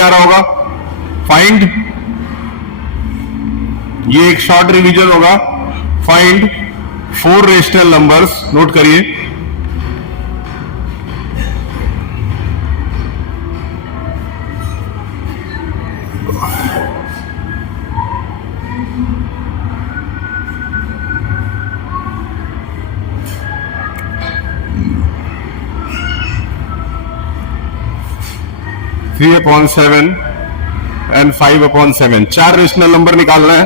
नहीं आ रहा होगा? फाइंड, ये एक शॉर्ट रिवीजन होगा। फाइंड 4 रेशनल नंबर्स, नोट करिए। Three upon 7 and 5/7, 4 rational number निकालना है।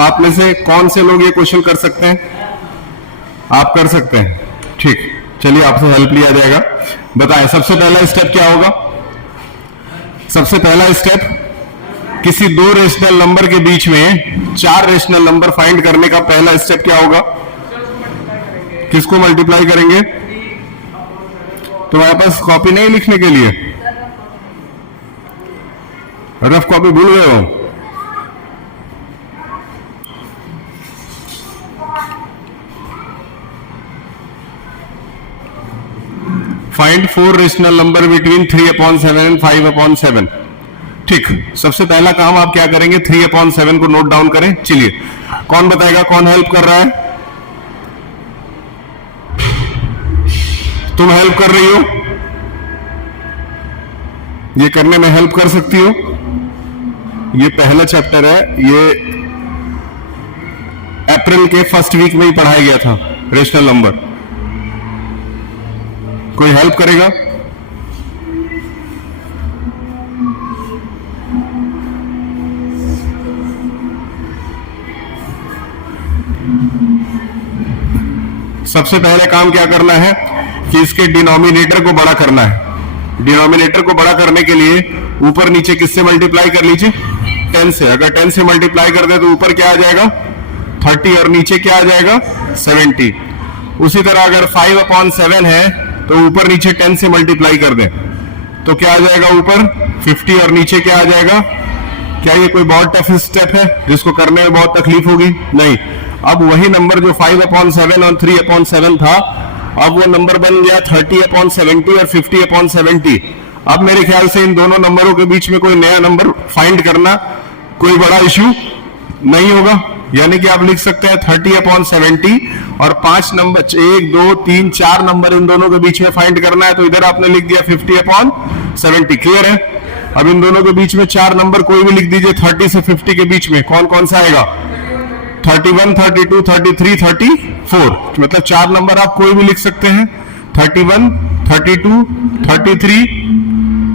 आप में से कौन से लोग ये क्वेश्चन कर सकते हैं? आप कर सकते हैं, ठीक। चलिए आपसे हेल्प लिया जाएगा। बताएं सबसे पहला स्टेप क्या होगा? सबसे पहला स्टेप, किसी 2 रेशनल नंबर के बीच में 4 रेशनल नंबर फाइंड करने का पहला स्टेप क्या होगा? किसको मल्टीप्लाई करेंगे? तुम्हारे पास कॉपी नहीं लिखने के लिए? रफ कॉपी भूल गए हो? Find 4 rational number between 3/7 and 5/7। ठीक, सबसे पहला काम आप क्या करेंगे? 3/7 को नोट डाउन करें। चलिए, कौन बताएगा, कौन हेल्प कर रहा है? तुम हेल्प कर रही हो? ये करने में हेल्प कर सकती हो? ये पहला चैप्टर है, ये अप्रैल के फर्स्ट वीक में ही पढ़ाया गया था, रेशनल नंबर। कोई हेल्प करेगा? सबसे पहले काम क्या करना है कि इसके डिनोमिनेटर को बड़ा करना है। डिनोमिनेटर को बड़ा करने के लिए ऊपर नीचे किससे मल्टीप्लाई कर लीजिए? 10 से। अगर 10 से मल्टीप्लाई कर दे तो ऊपर क्या आ जाएगा? 30 और नीचे क्या आ जाएगा? 70। उसी तरह अगर 5/7 है तो ऊपर नीचे 10 से मल्टीप्लाई कर दें तो क्या आ जाएगा? ऊपर 50 और नीचे क्या आ जाएगा? क्या ये कोई बहुत टफ स्टेप है जिसको करने में बहुत तकलीफ होगी? नहीं। अब वही नंबर जो 5/7 और 3/7 था, अब वो नंबर बन गया 30/70 और 50/70। अब मेरे ख्याल से इन दोनों नंबरों के बीच में कोई नया नंबर फाइंड करना कोई बड़ा इश्यू नहीं होगा। यानी कि आप लिख सकते हैं 30/70 और 5 नंबर, 1 2 3 4 नंबर इन दोनों के बीच में फाइंड करना है, तो इधर आपने लिख दिया 50/70। क्लियर है? अब इन दोनों के बीच में 4 नंबर कोई भी लिख दीजिए 30 से 50 के बीच में। कौन कौन सा आएगा? 31, 32, 33, 34। मतलब 4 नंबर आप कोई भी लिख सकते हैं, 31, 32, 33,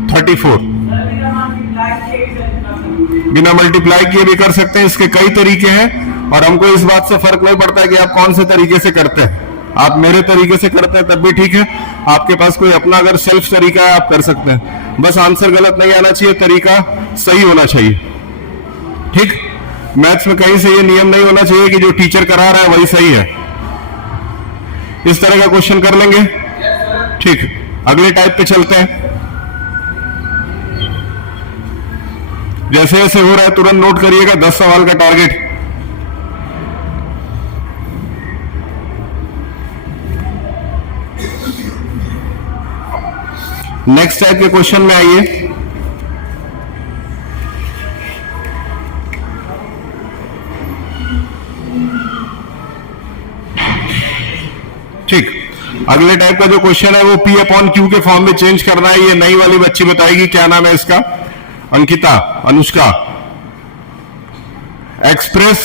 34। बिना मल्टीप्लाई किए भी कर सकते हैं। इसके कई तरीके हैं और हमको इस बात से फर्क नहीं पड़ता है कि आप कौन से तरीके से करते हैं। आप मेरे तरीके से करते हैं तब भी ठीक है, आपके पास कोई अपना अगर सेल्फ तरीका है आप कर सकते हैं। बस आंसर गलत नहीं आना चाहिए, तरीका सही होना चाहिए। ठीक, मैथ्स में कहीं से ये नियम नहीं होना चाहिए कि जो टीचर करा रहा है वही सही है। इस तरह का क्वेश्चन कर लेंगे? ठीक, अगले टाइप पे चलते हैं। जैसे जैसे हो रहा है तुरंत नोट करिएगा। 10 सवाल का टारगेट। नेक्स्ट टाइप के क्वेश्चन में आइए। ठीक, अगले टाइप का जो क्वेश्चन है वो P/Q के फॉर्म में चेंज करना है। ये नई वाली बच्ची बताएगी, क्या नाम है इसका? Ankita, Anushka. Express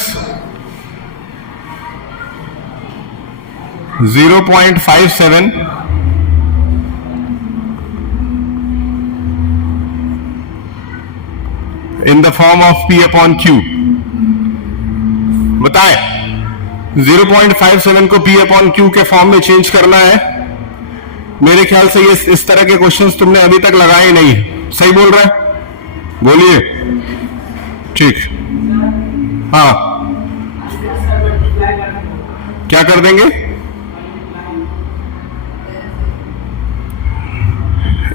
0.57 in the form of P/Q। बताएं, 0.57 को P/Q के फॉर्म में चेंज करना है। मेरे ख्याल से ये इस तरह के क्वेश्चंस तुमने अभी तक लगाए नहीं। सही बोल रहा है? बोलिए। ठीक, हाँ, क्या कर देंगे?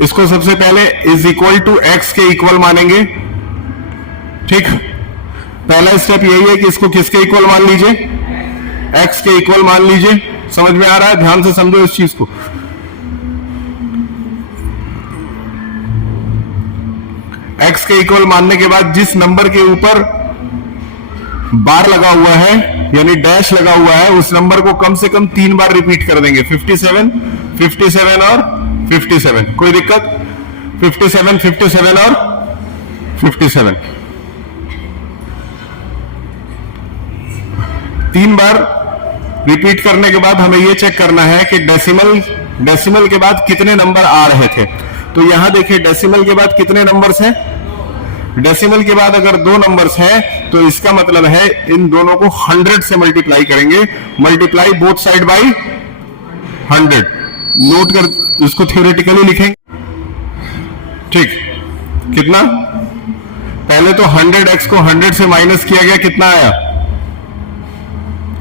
इसको सबसे पहले इज इक्वल टू एक्स के इक्वल मानेंगे। ठीक, पहला स्टेप यही है कि इसको किसके इक्वल मान लीजिए? एक्स के इक्वल मान लीजिए। समझ में आ रहा है? ध्यान से समझो इस चीज को। x के इक्वल मानने के बाद जिस नंबर के ऊपर बार लगा हुआ है यानी डैश लगा हुआ है उस नंबर को कम से कम 3 बार रिपीट कर देंगे। 57, 57 और 57। कोई दिक्कत? 57, 57 और 57 3 बार रिपीट करने के बाद हमें यह चेक करना है कि डेसिमल के बाद कितने नंबर आ रहे थे। तो यहां देखिए डेसिमल के बाद कितने नंबर्स हैं? डेसिमल के बाद अगर 2 नंबर्स हैं तो इसका मतलब है इन दोनों को 100 से मल्टीप्लाई करेंगे। Multiply both side by 100। Note कर, इसको थ्योरेटिकली लिखेंगे। ठीक, कितना? पहले तो 100x को 100 से माइनस किया गया, कितना आया?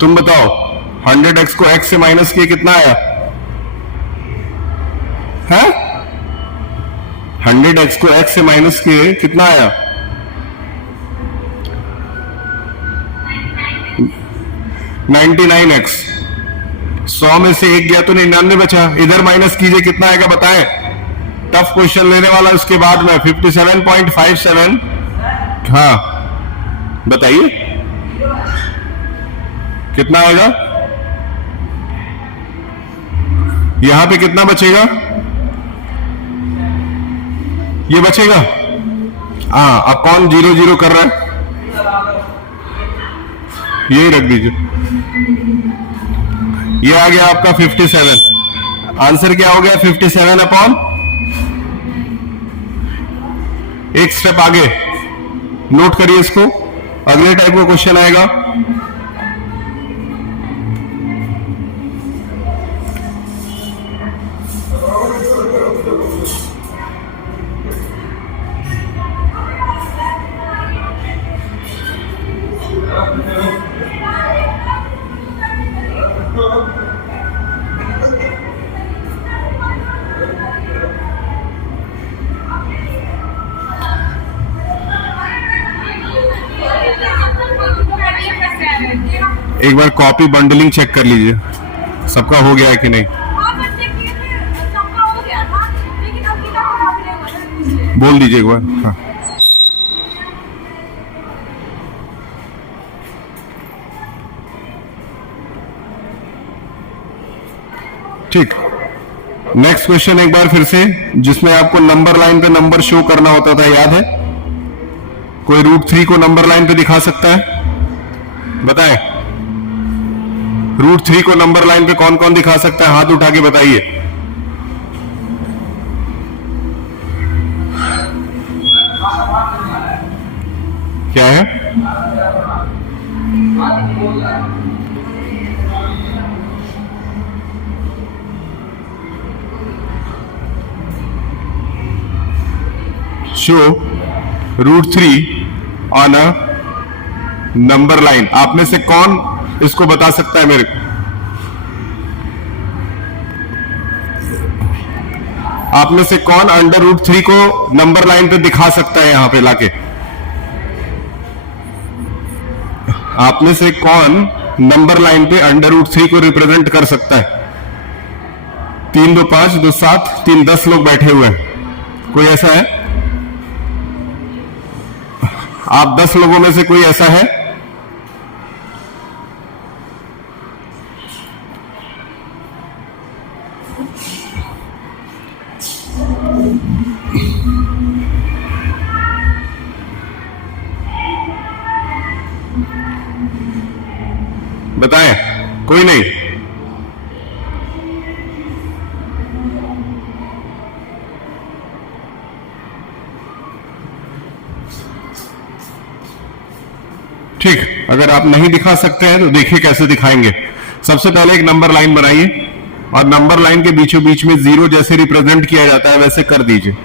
तुम बताओ, 100x को x से माइनस किया कितना आया? है 100x को x से माइनस किए कितना आया? 99x। 100 में से 1 गया तो 99 बचा। इधर माइनस कीजिए, कितना आएगा बताएं? टफ क्वेश्चन लेने वाला उसके बाद में 57.57। हाँ बताइए कितना आएगा? यहां पे कितना बचेगा? ये बचेगा। हाँ, अपॉन 0 कर रहा है, यही रख दीजिए। ये आ गया आपका 57। आंसर क्या हो गया? 57 अपॉन, एक स्टेप आगे नोट करिए इसको, अगले टाइप का क्वेश्चन आएगा। एक बार कॉपी बंडलिंग चेक कर लीजिए, सबका हो गया है कि नहीं। बोल दीजिए एक बार। हाँ ठीक। नेक्स्ट क्वेश्चन एक बार फिर से, जिसमें आपको नंबर लाइन पे नंबर शो करना होता था, याद है? कोई √3 को नंबर लाइन पे दिखा सकता है? बताएं, √3 को नंबर लाइन पे कौन कौन दिखा सकता है? हाथ उठा के बताइए। क्या है? Show √3 on a number line. आप में से कौन इसको बता सकता है मेरे को? आप में से कौन अंडर √3 को नंबर लाइन पे दिखा सकता है? यहां पे लाके आप में से कौन नंबर लाइन पे अंडर √3 को रिप्रेजेंट कर सकता है? 3 2 5 2 7 3 10 लोग बैठे हुए हैं। कोई ऐसा है? आप 10 लोगों में से कोई ऐसा है? बताएं, कोई नहीं? ठीक, अगर आप नहीं दिखा सकते हैं तो देखिए कैसे दिखाएंगे। सबसे पहले एक नंबर लाइन बनाइए और नंबर लाइन के बीचों बीच में 0 जैसे रिप्रेजेंट किया जाता है वैसे कर दीजिए।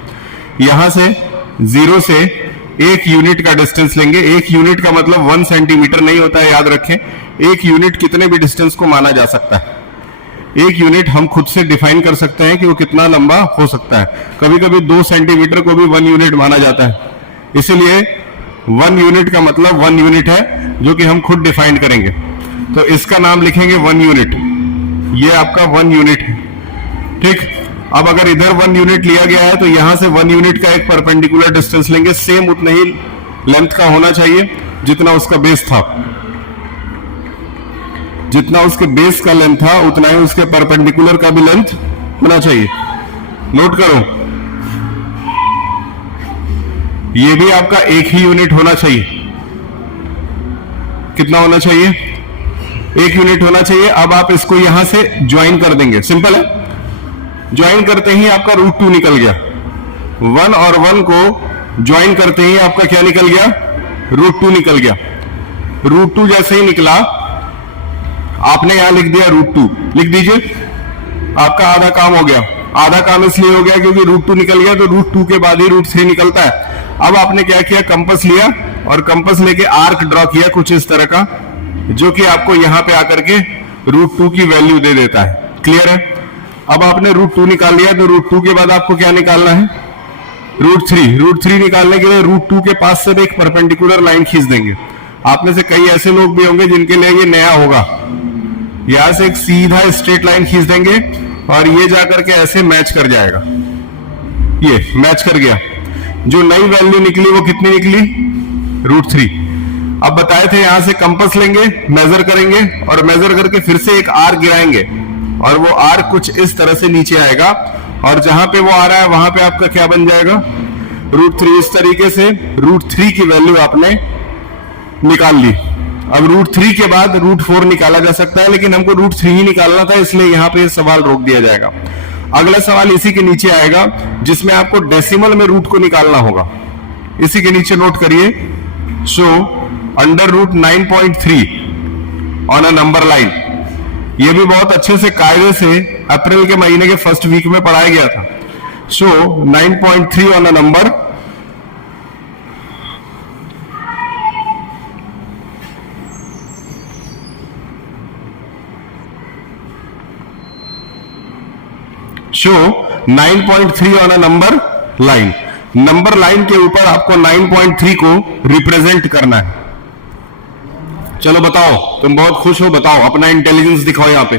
यहां से 0 से 1 यूनिट का डिस्टेंस लेंगे। 1 यूनिट का मतलब 1 सेंटीमीटर नहीं होता है, याद रखें। 1 यूनिट कितने भी डिस्टेंस को माना जा सकता है। 1 यूनिट हम खुद से डिफाइन कर सकते हैं कि वो कितना लंबा हो सकता है। कभी कभी 2 सेंटीमीटर को भी 1 यूनिट माना जाता है, इसलिए 1 यूनिट का मतलब 1 यूनिट है, जो कि हम खुद डिफाइन करेंगे। तो इसका नाम लिखेंगे 1 यूनिट। ये आपका 1 यूनिट है। ठीक, अब अगर इधर 1 यूनिट लिया गया है तो यहां से 1 यूनिट का एक परपेंडिकुलर डिस्टेंस लेंगे, सेम उतना ही लेंथ का होना चाहिए जितना उसका बेस था। जितना उसके बेस का लेंथ था उतना ही उसके परपेंडिकुलर का भी लेंथ होना चाहिए। नोट करो, ये भी आपका एक ही यूनिट होना चाहिए। कितना होना चाहिए? 1 यूनिट होना चाहिए। अब आप इसको यहां से ज्वाइन कर देंगे, सिंपल है। ज्वाइन करते ही आपका √2 निकल गया। 1 और 1 को ज्वाइन करते ही आपका क्या निकल गया? √2 निकल गया। √2 जैसे ही निकला आपने यहां लिख दिया √2, लिख दीजिए, आपका आधा काम हो गया। आधा काम इसलिए हो गया क्योंकि √2 निकल गया तो √2 के बाद ही √3 निकलता है। अब आपने क्या किया? कंपास लिया और कंपास लेके आर्क ड्रॉ किया कुछ इस तरह का, जो कि आपको यहां पे आकर के √2 की वैल्यू दे देता है। क्लियर है? अब आपने √2 निकाल लिया तो √2 के बाद आपको क्या निकालना है? √3। √3 निकालने के लिए √2 के पास से एक परपेंडिकुलर लाइन खींच देंगे। आप में से कई ऐसे लोग भी होंगे जिनके लिए ये नया होगा। यहां से एक सीधा स्ट्रेट लाइन खींच देंगे और ये जाकर के ऐसे मैच कर जाएगा। ये मैच कर गया। जो नई वैल्यू निकली वो कितनी निकली? √3। अब बताए थे यहां से कंपास लेंगे, मेजर करेंगे और मेजर करके फिर से एक आर्क गिराएंगे और वो आर्क कुछ इस तरह से नीचे आएगा और जहां पे वो आ रहा है वहां पे आपका क्या बन जाएगा? √3। इस तरीके से √3 की वैल्यू आपने निकाल ली। अब √3 के बाद √4 निकाला जा सकता है, लेकिन हमको √3 ही निकालना था, इसलिए यहां पे सवाल रोक दिया जाएगा। अगला सवाल इसी के नीचे आएगा जिसमें आपको डेसिमल में रूट को निकालना होगा। इसी के नीचे नोट करिए, सो √9.3 ऑन अ नंबर लाइन। ये भी बहुत अच्छे से कायदे से अप्रैल के महीने के फर्स्ट वीक में पढ़ाया गया था। सो 9.3 on a number show 9.3 on a number line. Number line के ऊपर आपको 9.3 को रिप्रेजेंट करना है। चलो बताओ, तुम बहुत खुश हो, बताओ अपना इंटेलिजेंस दिखाओ। यहां पे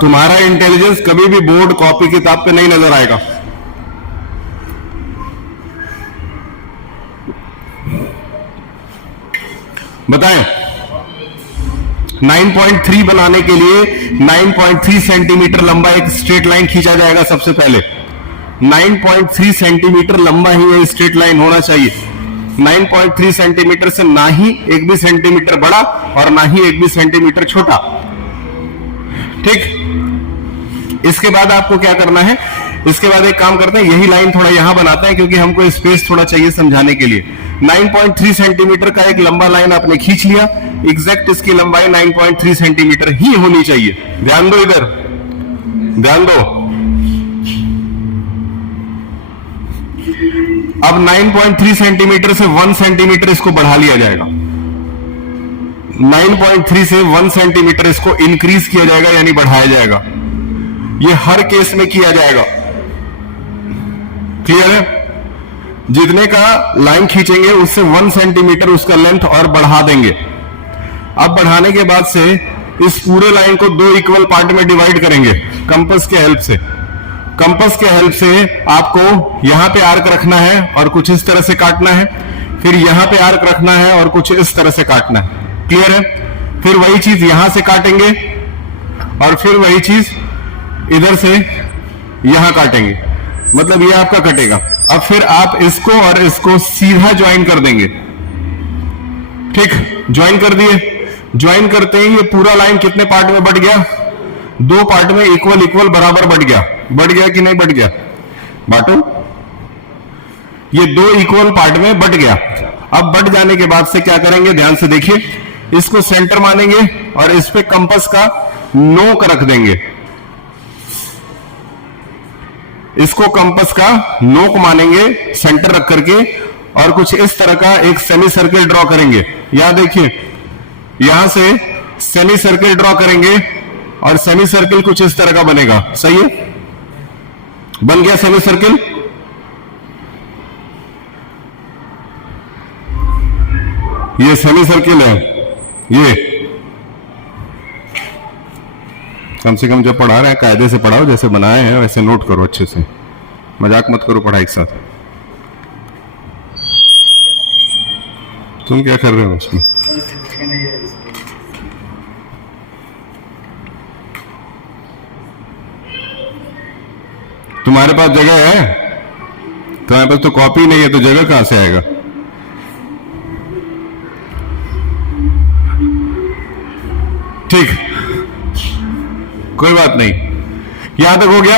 तुम्हारा इंटेलिजेंस कभी भी बोर्ड कॉपी किताब पे नहीं नजर आएगा। बताएं। 9.3 बनाने के लिए 9.3 सेंटीमीटर लंबा एक स्ट्रेट लाइन खींचा जाएगा। सबसे पहले 9.3 सेंटीमीटर लंबा ही ये स्ट्रेट लाइन होना चाहिए। 9.3 सेंटीमीटर से ना ही एक भी सेंटीमीटर बड़ा और ना ही एक भी सेंटीमीटर छोटा। ठीक, इसके बाद आपको क्या करना है? इसके बाद एक काम करते हैं, यही लाइन थोड़ा यहां बनाते हैं क्योंकि हमको स्पेस थोड़ा चाहिए समझाने के लिए। 9.3 सेंटीमीटर का एक लंबा लाइन आपने खींच लिया। एग्जैक्ट इसकी लंबाई 9.3 सेंटीमीटर ही होनी चाहिए। ध्यान दो, इधर ध्यान दो। अब 9.3 सेंटीमीटर से 1 सेंटीमीटर इसको बढ़ा लिया जाएगा। 9.3 से 1 सेंटीमीटर इसको इंक्रीज किया जाएगा, यानी बढ़ाया जाएगा। ये हर केस में किया जाएगा। क्लियर है? जितने का लाइन खींचेंगे उससे 1 सेंटीमीटर उसका लेंथ और बढ़ा देंगे। अब बढ़ाने के बाद से इस पूरे लाइन को 2 इक्वल पार्ट में डिवाइड करेंगे कंपास के हेल्प से। कंपास के हेल्प से आपको यहां पे आर्क रखना है और कुछ इस तरह से काटना है, फिर यहां पे आर्क रखना है और कुछ इस तरह से काटना है। क्लियर है? फिर वही चीज यहां से काटेंगे और फिर वही चीज इधर से यहां काटेंगे, मतलब ये आपका कटेगा। अब फिर आप इसको और इसको सीधा ज्वाइन कर देंगे। ठीक, ज्वाइन कर दिए। ज्वाइन करते ही ये पूरा लाइन कितने पार्ट में बट गया? 2 पार्ट में इक्वल इक्वल बराबर बट गया। बढ़ गया कि नहीं बढ़ गया? बांटो। ये 2 इक्वल पार्ट में बट गया। अब बट जाने के बाद से क्या करेंगे? ध्यान से देखिए, इसको सेंटर मानेंगे और इस पे कंपास का नोक रख देंगे। इसको कंपास का नोक मानेंगे सेंटर रख करके और कुछ इस तरह का एक सेमी सर्किल ड्रॉ करेंगे। यहां देखिए, यहां से सेमी सर्किल ड्रॉ करेंगे और सेमी सर्किल कुछ इस तरह का बनेगा। सही है? बन गया सेमी सर्किल। ये सेमी सर्किल है। ये कम से कम जब पढ़ा रहे हैं कायदे से पढ़ाओ, जैसे बनाए हैं वैसे नोट करो अच्छे से, मजाक मत करो पढ़ाई के साथ। तुम क्या कर रहे हो उसमें? तुम्हारे पास जगह है? तुम्हारे पास तो कॉपी नहीं है तो जगह कहां से आएगा? ठीक, कोई बात नहीं। यहां तक हो गया?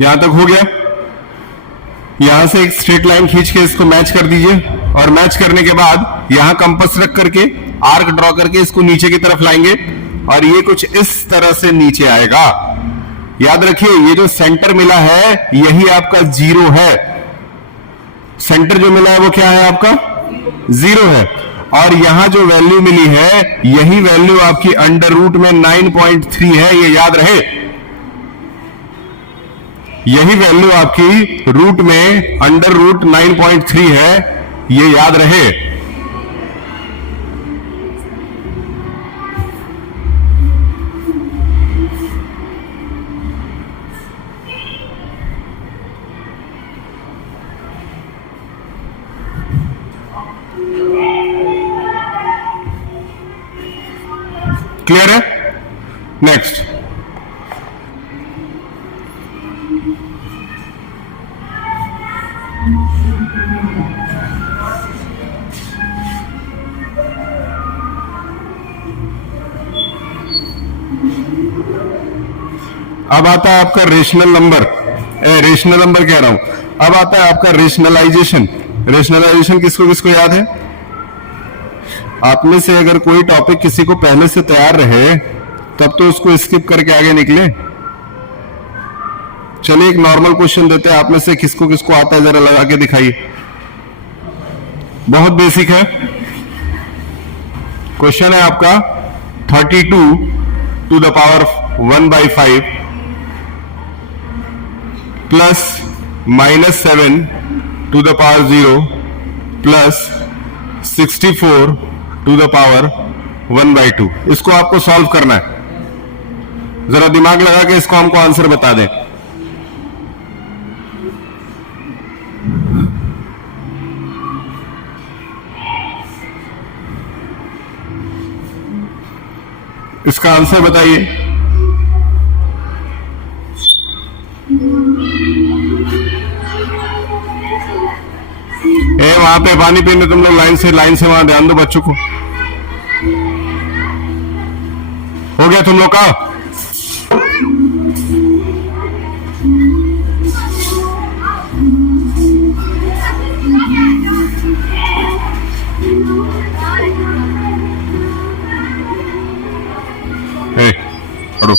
यहां तक हो गया? यहां से एक स्ट्रेट लाइन खींच के इसको मैच कर दीजिए, और मैच करने के बाद यहां कंपास रख करके आर्क ड्रॉ करके इसको नीचे की तरफ लाएंगे, और ये कुछ इस तरह से नीचे आएगा। याद रखिए ये जो सेंटर मिला है यही आपका 0 है। सेंटर जो मिला है वो क्या है आपका? 0 है। और यहां जो वैल्यू मिली है यही वैल्यू आपकी अंडर रूट में 9.3 है, ये याद रहे। यही वैल्यू आपकी रूट में अंडर रूट 9.3 है, ये याद रहे। क्लियर है? नेक्स्ट, अब आता है आपका रेशनल नंबर, रेशनल नंबर कह रहा हूं। अब आता है आपका रेशनलाइजेशन। रेशनलाइजेशन किसको किसको याद है? आप में से अगर कोई टॉपिक किसी को पहले से तैयार रहे तब तो उसको स्किप करके आगे निकले। चलिए एक नॉर्मल क्वेश्चन देते हैं, आप में से किसको किसको आता है जरा लगा के दिखाइए। बहुत बेसिक है क्वेश्चन, है आपका 32 to the power 1/5 plus -7 to the power 0 plus 64 to the power 1/2। इसको आपको सॉल्व करना है। जरा दिमाग लगा के इसको हमको आंसर बता दें। इसका आंसर बताइए। वहां पे पानी पीने तुम लोग लाइन से वहां ध्यान दो बच्चों को। हो गया तुम लोग का? पढ़ो।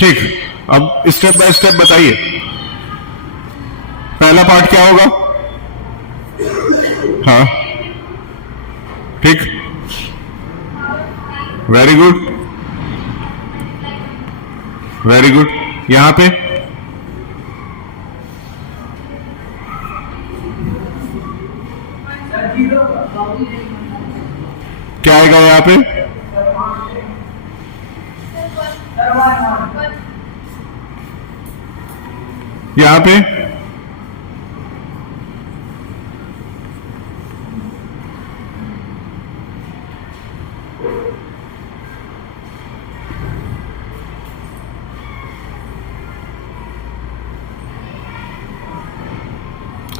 ठीक, अब स्टेप बाय स्टेप बताइए। पहला पार्ट क्या होगा? हाँ ठीक, वेरी गुड वेरी गुड। यहां पे क्या आएगा? यहां पे यहां पे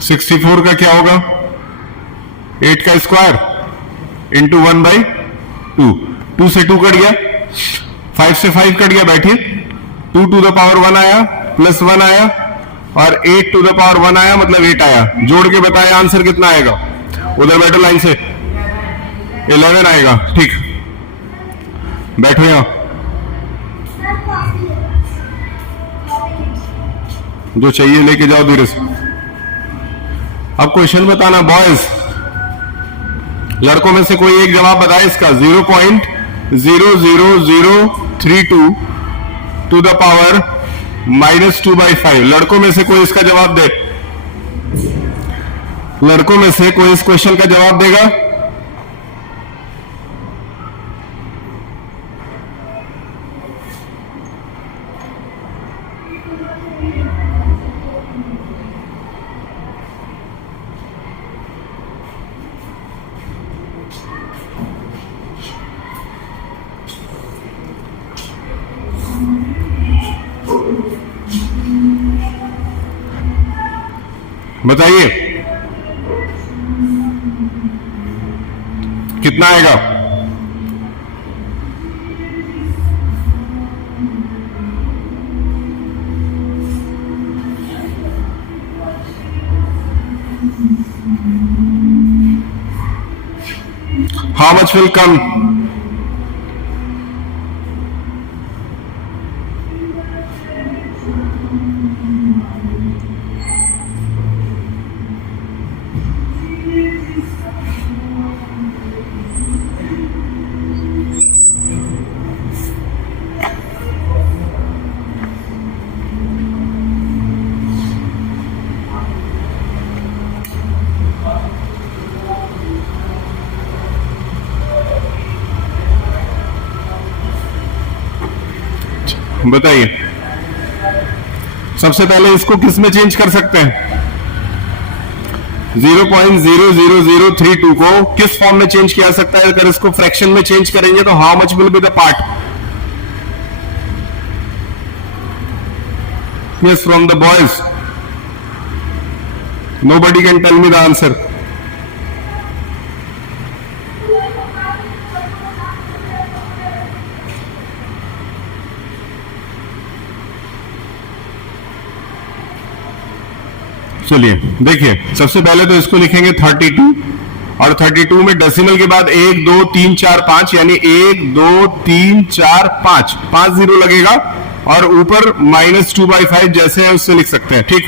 (64) का क्या होगा? 8 का स्क्वायर इंटू 1/2। 2 से 2 कट गया, 5 से 5 कट गया। बैठिए, 2 टू द पावर 1 आया, प्लस 1 आया, और 8 टू द पावर 1 आया, मतलब 8 आया। जोड़ के बताए आंसर कितना आएगा? उधर बैठो लाइन से, 11 आएगा। ठीक, बैठो यहां। जो चाहिए लेके जाओ धीरे से। अब क्वेश्चन बताना बॉयज, लड़कों में से कोई एक जवाब बताए इसका। 0.00032 टू द पावर -2/5। लड़कों में से कोई इसका जवाब दे। लड़कों में से कोई इस क्वेश्चन का जवाब देगा? बताइए कितना आएगा? How much will come? बताइए। सबसे पहले इसको किस में चेंज कर सकते हैं? 0.00032 को किस फॉर्म में चेंज किया सकता है? अगर इसको फ्रैक्शन में चेंज करेंगे तो how much will be the part? Yes, from the boys, nobody can tell me the answer. चलिए देखिए, सबसे पहले तो इसको लिखेंगे 32, और 32 में डेसिमल के बाद 1 2 3 4 5, यानी 1 2 3 4 5, 5 जीरो लगेगा, और ऊपर -2/5 जैसे है उससे लिख सकते हैं। ठीक,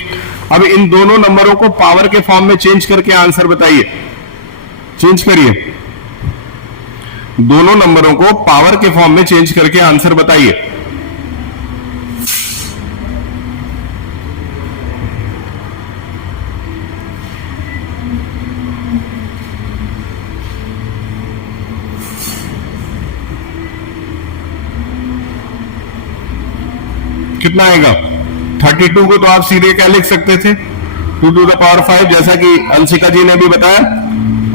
अब इन दोनों नंबरों को पावर के फॉर्म में चेंज करके आंसर बताइए। चेंज करिए, दोनों नंबरों को पावर के फॉर्म में चेंज करके आंसर बताइए। कितना आएगा? 32 को तो आप सीधे क्या लिख सकते थे? 2 to the power 5, जैसा कि अंशिका जी ने भी बताया।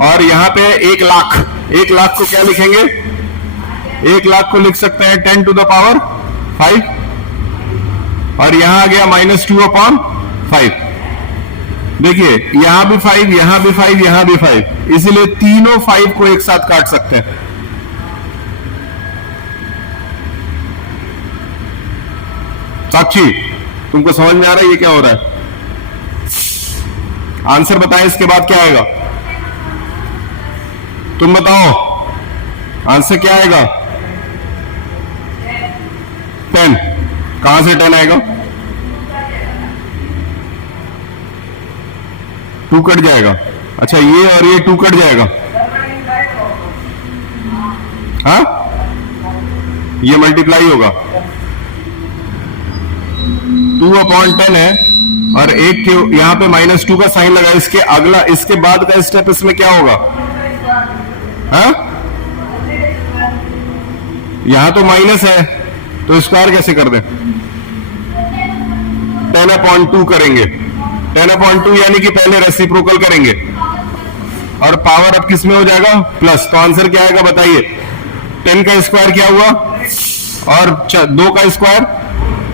और यहां पे 1 लाख, 1 लाख को क्या लिखेंगे? 1 लाख को लिख सकते हैं 10 to the power 5, और यहां आ गया -2/5। देखिए, यहां भी 5, यहां भी 5, यहां भी 5, इसलिए तीनों 5 को एक साथ काट सकते हैं। साक्षी, तुमको समझ में आ रहा है ये क्या हो रहा है? आंसर बताएं, इसके बाद क्या आएगा? तुम बताओ, आंसर क्या आएगा? 10। कहां से 10 आएगा? 2 कट जाएगा। अच्छा, ये और ये 2 कट जाएगा। हाँ, ये मल्टीप्लाई होगा। 2/10 है, और एक के यहां पे -2 का साइन लगा। इसके अगला, इसके बाद का स्टेप इसमें क्या होगा? हाँ, यहां तो माइनस है, तो स्क्वायर कैसे कर दें? 10/2 करेंगे। 10/2 यानी कि पहले रेसिप्रोकल करेंगे, और पावर अब किस में हो जाएगा? प्लस। तो आंसर क्या आएगा बताइए? 10 का स्क्वायर क्या हुआ, और 2 का स्क्वायर,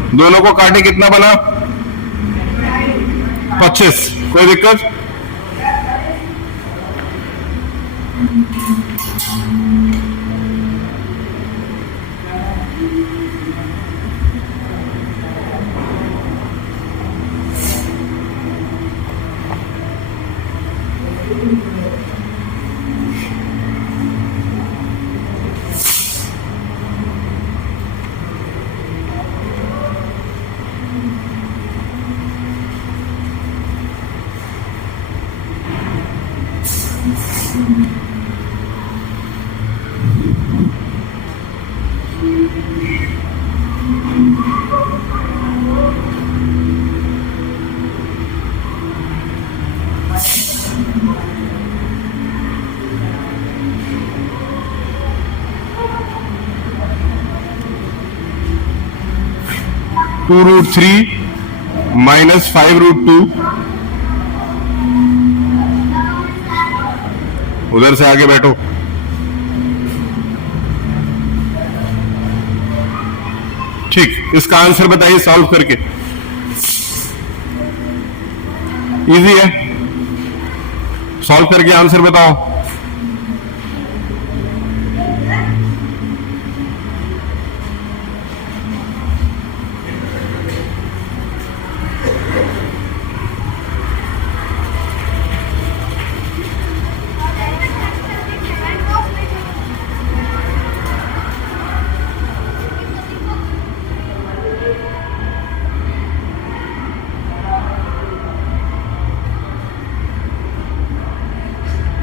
दोनों को काटे कितना बना? 25। कोई दिक्कत? 2√3 माइनस 5√2, उधर से आगे बैठो। ठीक, इसका आंसर बताइए सॉल्व करके। इजी है, सॉल्व करके आंसर बताओ।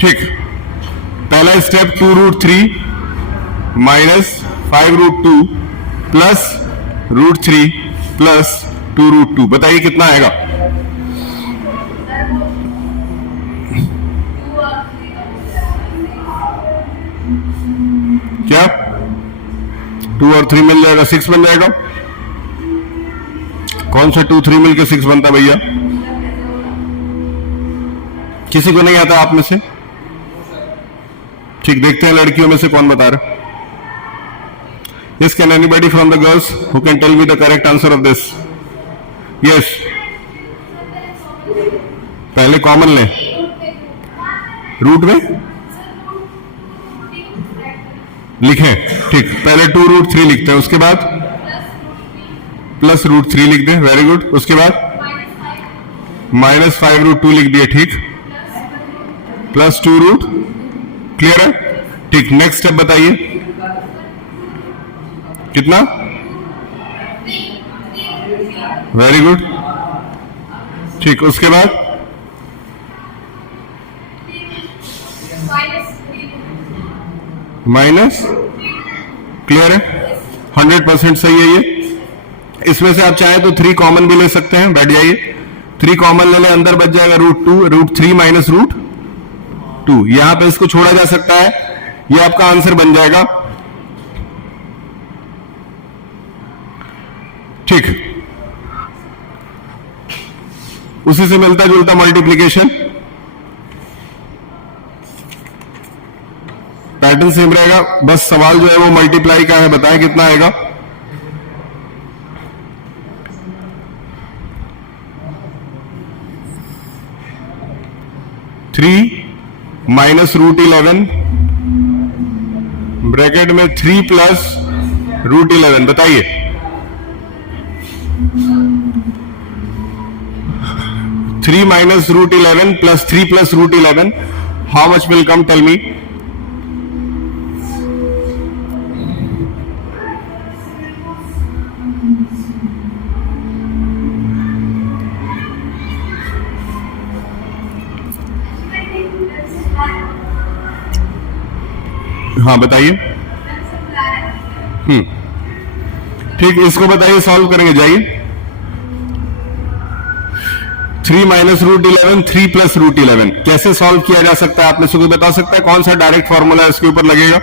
ठीक, पहला स्टेप 2√3 माइनस 5√2 प्लस √3 प्लस 2√2, बताइए कितना आएगा। क्या 2 और 3 मिल जाएगा, 6 बन जाएगा। कौन सा 2 3 मिलकर 6 बनता भैया? किसी को नहीं आता आप में से? ठीक, देखते हैं लड़कियों में से कौन बता रहा। Yes, can anybody from the girls who can tell me the correct answer of this? Yes. पहले कॉमन ले, रूट में लिखें। ठीक, पहले 2√3 लिखते हैं, उसके बाद प्लस √3 लिख दें। Very good. उसके बाद माइनस 5√2 लिख दिए। ठीक, प्लस 2 क्लियर है। ठीक, नेक्स्ट स्टेप बताइए कितना। Very good. ठीक, उसके बाद माइनस, क्लियर है, 100% सही है ये। इसमें से आप चाहे तो 3 कॉमन भी ले सकते हैं, बैठ जाइए। 3 कॉमन ले ले, अंदर बच जाएगा √2, √3 माइनस √2। यहां पे इसको छोड़ा जा सकता है, ये आपका आंसर बन जाएगा। ठीक, उसी से मिलता जुलता मल्टीप्लीकेशन, पैटर्न सेम रहेगा, बस सवाल जो है वो मल्टीप्लाई का है। बताएं कितना आएगा। माइनस √11 ब्रैकेट में 3 प्लस √11, बताइए। Three minus √11 plus 3 plus √11, how much will come, tell me. हाँ बताइए। ठीक, इसको बताइए, सॉल्व करेंगे, जाइए। 3 माइनस √11, 3 प्लस √11 कैसे सॉल्व किया जा सकता है? आप में से कोई बता सकता है कौन सा डायरेक्ट फॉर्मूला इसके ऊपर लगेगा?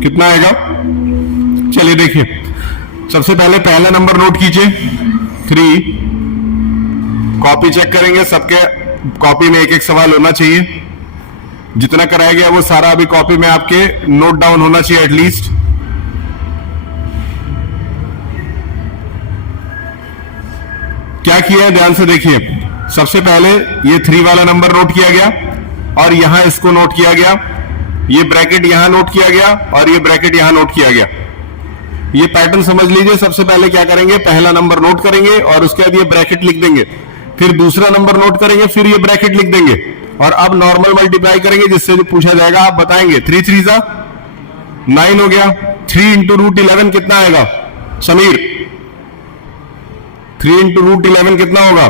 कितना आएगा? चलिए देखिए, सबसे पहले पहला नंबर नोट कीजिए 3। कॉपी चेक करेंगे, सबके कॉपी में एक एक सवाल होना चाहिए। जितना कराया गया वो सारा अभी कॉपी में आपके नोट डाउन होना चाहिए एटलीस्ट। क्या किया है ध्यान से देखिए। सबसे पहले ये 3 वाला नंबर नोट किया गया और यहां इसको नोट किया गया। ये ब्रैकेट यहां नोट किया गया और ये ब्रैकेट यहां नोट किया गया। ये पैटर्न समझ लीजिए। सबसे पहले क्या करेंगे, पहला नंबर नोट करेंगे और उसके बाद ये ब्रैकेट लिख देंगे, फिर दूसरा नंबर नोट करेंगे, फिर ये ब्रैकेट लिख देंगे और अब नॉर्मल मल्टीप्लाई करेंगे जिससे जो पूछा जाएगा आप बताएंगे। 3 3 जा 9 हो गया। 3 इंटू रूट 11 कितना आएगा समीर? 3 इंटू रूट 11 कितना होगा?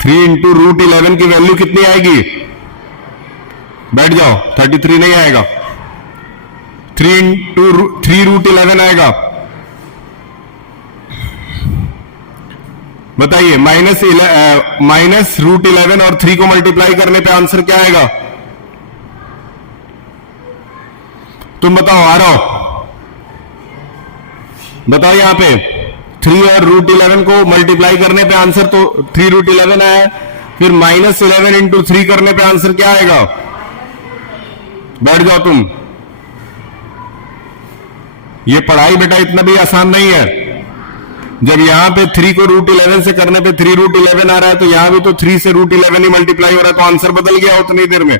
3 इंटू रूट 11 की वैल्यू कितनी आएगी? बैठ जाओ, 33 नहीं आएगा। 3 इंटू 3 रूट 11 आएगा। बताइए, माइनस रूट 11 और 3 को मल्टीप्लाई करने पे आंसर क्या आएगा? तुम बताओ, आ रहा हो, बताओ यहां पे 3 और रूट 11 को मल्टीप्लाई करने पे आंसर तो 3 रूट 11 आया, फिर माइनस 11 इंटू 3 करने पे आंसर क्या आएगा? बैठ जाओ तुम। ये पढ़ाई बेटा इतना भी आसान नहीं है। जब यहां पे 3 को रूट 11 से करने पे 3 रूट 11 आ रहा है तो यहां भी तो 3 से रूट 11 ही मल्टीप्लाई हो रहा है, तो आंसर बदल गया उतनी देर में।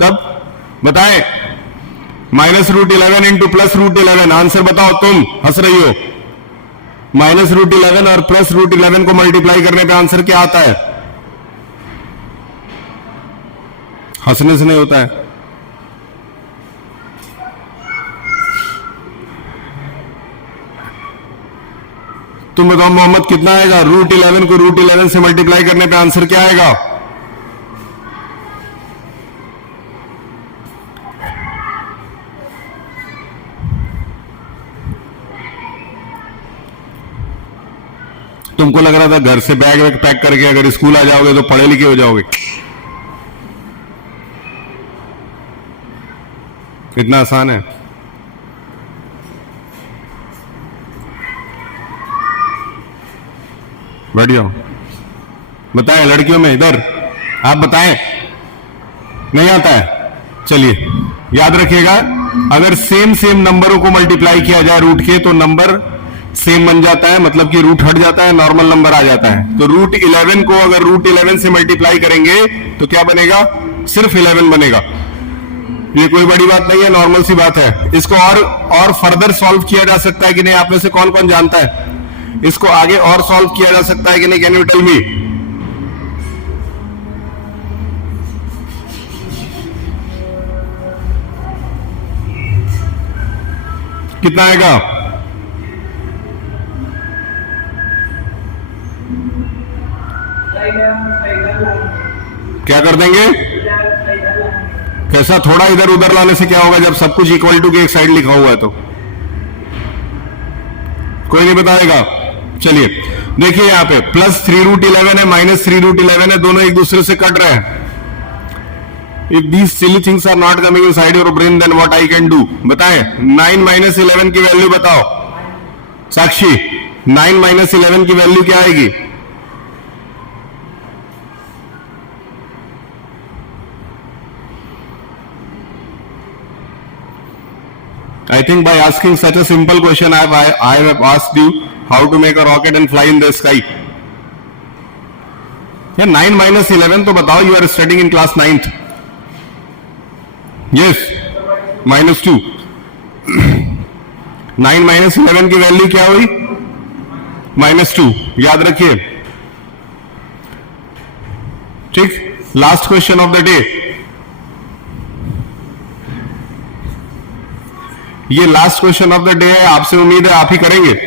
तब बताएं, minus root 11 into plus root 11, answer बताओ। तुम हंस रही हो। माइनस रूट 11 और प्लस रूट 11 को मल्टीप्लाई करने पे आंसर क्या आता है? हंसने से नहीं होता है। तुम बताओ मोहम्मद, कितना आएगा? रूट 11 को रूट 11 से मल्टीप्लाई करने पे आंसर क्या आएगा? तुमको लग रहा था घर से बैग वैग पैक करके अगर स्कूल आ जाओगे तो पढ़े लिखे हो जाओगे। इतना आसान है। बैठ जाओ। बताएं लड़कियों में, इधर आप बताएं। नहीं आता है? चलिए याद रखिएगा, अगर सेम नंबरों को मल्टीप्लाई किया जाए रूट के तो नंबर सेम बन जाता है, मतलब कि रूट हट जाता है, नॉर्मल नंबर आ जाता है। तो रूट 11 को अगर रूट 11 से मल्टीप्लाई करेंगे तो क्या बनेगा? सिर्फ 11 बनेगा। ये कोई बड़ी बात नहीं है, नॉर्मल सी बात है। इसको और फर्दर सॉल्व किया जा सकता है कि नहीं? आप में से कौन कौन जानता है इसको आगे और सॉल्व किया जा सकता है कि नहीं? Can you tell me? कितना आएगा? क्या कर देंगे? कैसा? थोड़ा इधर उधर लाने से क्या होगा जब सब कुछ इक्वल टू के एक साइड लिखा हुआ है तो? कोई नहीं बताएगा। चलिए देखिए, यहां पे प्लस 3 रूट 11 है, माइनस 3 रूट 11 है, दोनों एक दूसरे से कट रहे हैं। If these silly things are not coming inside your brain, then what I can do? बताएं। 9 माइनस 11 की वैल्यू बताओ साक्षी। 9 माइनस 11 की वैल्यू क्या आएगी? I think by asking such a simple question, I have asked you how to make a rocket and fly in the sky. Yeah, 9 minus 11 तो बताओ, you are studying in class 9th. Yes, -2. 9 minus 11 की value क्या हुई? -2. याद रखिए। ठीक, last question of the day. ये last question of the day है, आपसे उम्मीद है आप ही करेंगे।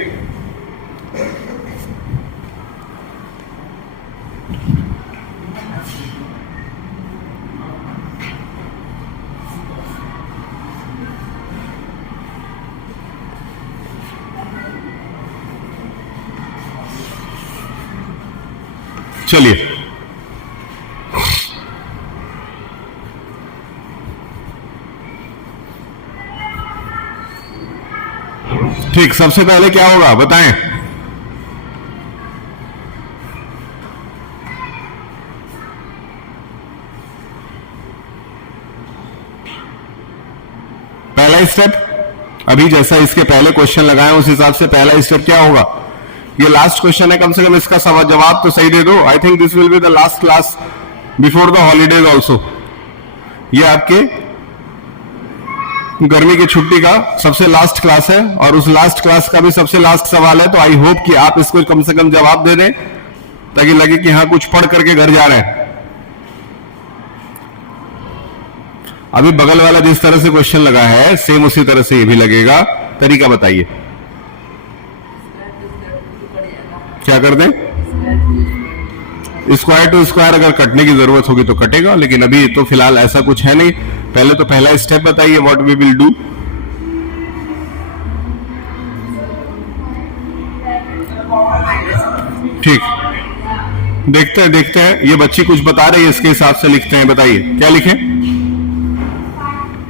चलिए ठीक, सबसे पहले क्या होगा बताएं? पहला स्टेप, अभी जैसा इसके पहले क्वेश्चन लगाए उस हिसाब से पहला स्टेप क्या होगा? ये लास्ट क्वेश्चन है, कम से कम इसका जवाब तो सही दे दो। I think this will be the last class before the holidays also. ये आपके गर्मी की छुट्टी का सबसे लास्ट क्लास है और उस लास्ट क्लास का भी सबसे लास्ट सवाल है, तो आई होप कि आप इसको कम से कम जवाब दे दें ताकि लगे कि हाँ कुछ पढ़ करके घर जा रहे हैं। अभी बगल वाला जिस तरह से क्वेश्चन लगा है सेम उसी तरह से ये भी लगेगा। तरीका बताइए, क्या कर दें? स्क्वायर टू स्क्वायर अगर कटने की जरूरत होगी तो कटेगा, लेकिन अभी तो फिलहाल ऐसा कुछ है नहीं। पहले तो पहला स्टेप बताइए, व्हाट वी विल डू। ठीक, देखते हैं ये बच्ची कुछ बता रही है, इसके हिसाब से लिखते हैं। बताइए क्या लिखें?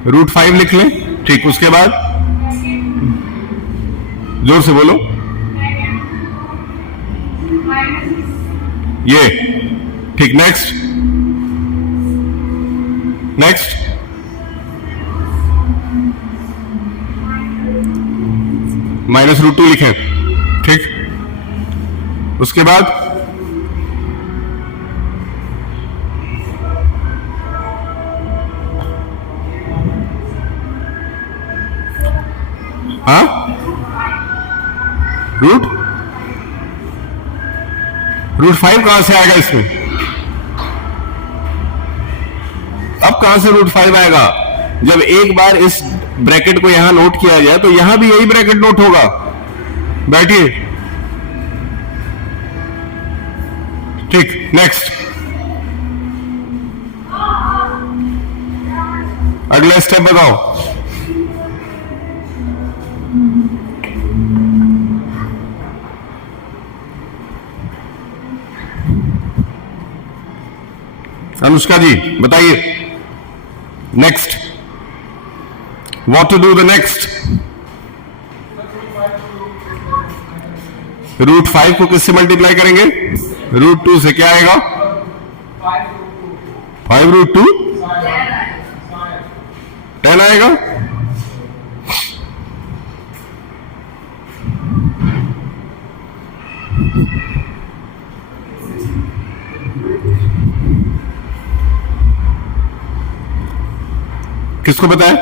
√5 लिख लें। ठीक, उसके बाद जोर से बोलो। ये ठीक, नेक्स्ट -√2 लिखें। ठीक, उसके बाद हाँ √5 कहां से आएगा इसमें? अब कहां से √5 आएगा? जब एक बार इस ब्रैकेट को यहां नोट किया जाए तो यहां भी यही ब्रैकेट नोट होगा। बैठिए। ठीक, नेक्स्ट अगला स्टेप बताओ। अनुष्का जी बताइए, next what to do the next. √5 को किससे मल्टीप्लाई करेंगे? √2 से। क्या आएगा? 5√2 10 आएगा। किसको पता है?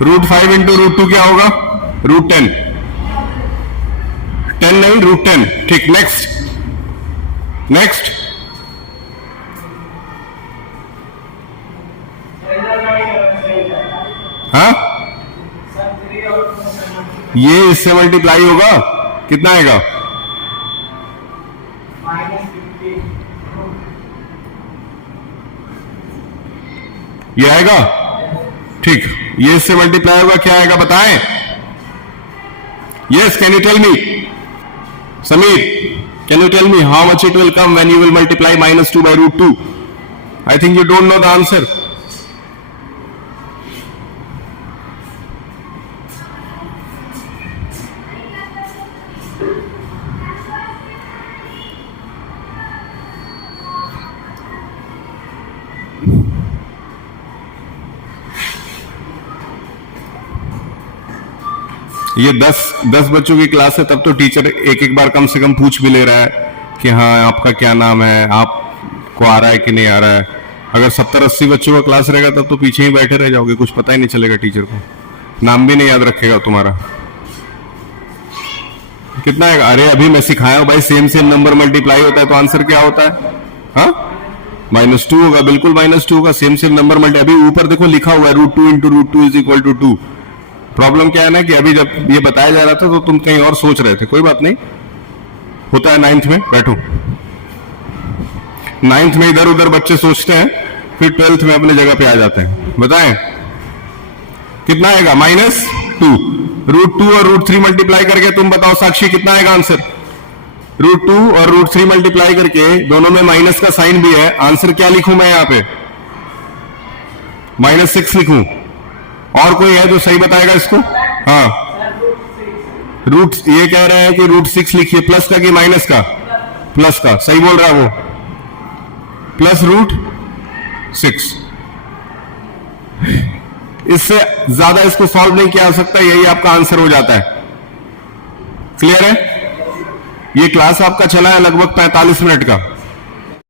√5 इंटू √2 क्या होगा? √10। 10 नहीं, √10। ठीक, नेक्स्ट हाँ, ये इससे मल्टीप्लाई होगा, कितना आएगा? ये आएगा। ठीक, ये इससे मल्टीप्लाई होगा, क्या आएगा बताएं? Yes, can you tell me? Sameer, can you tell me how much it will come when you will multiply -2 by √2? I think you don't know the answer. ये 10 बच्चों की क्लास है, तब तो टीचर एक बार कम से कम पूछ भी ले रहा है कि हाँ आपका क्या नाम है, आपको आ रहा है कि नहीं आ रहा है। अगर 70-80 बच्चों का क्लास रहेगा तब तो पीछे ही बैठे रह जाओगे, कुछ पता ही नहीं चलेगा टीचर को, नाम भी नहीं याद रखेगा तुम्हारा। कितना है? अरे अभी मैं सिखाया हूं भाई, सेम नंबर मल्टीप्लाई होता है तो आंसर क्या होता है? हाँ, -2 होगा, बिल्कुल -2 होगा। सेम नंबर मल्टी, अभी ऊपर देखो लिखा हुआ है √2 into √2 is equal to 2। Problem क्या है ना कि अभी जब ये बताया जा रहा था तो तुम कहीं और सोच रहे थे। कोई बात नहीं, होता है 9th में। बैठो, 9th में इधर उधर बच्चे सोचते हैं, फिर 12th में अपने जगह पे आ जाते हैं। बताएं कितना आएगा? -2। √2 और √3 मल्टीप्लाई करके तुम बताओ साक्षी कितना आएगा आंसर? √2 और √3 मल्टीप्लाई करके, दोनों में माइनस का साइन भी है। आंसर क्या लिखूं मैं यहाँ पे? -6 लिखूं? और कोई है जो सही बताएगा इसको? हाँ, ये कह रहा है कि √6 लिखिए। प्लस का कि माइनस का? प्लस का, सही बोल रहा है वो। +√6। इससे ज्यादा इसको सॉल्व नहीं किया जा सकता, यही आपका आंसर हो जाता है। क्लियर है? ये क्लास आपका चला है लगभग 45 मिनट का।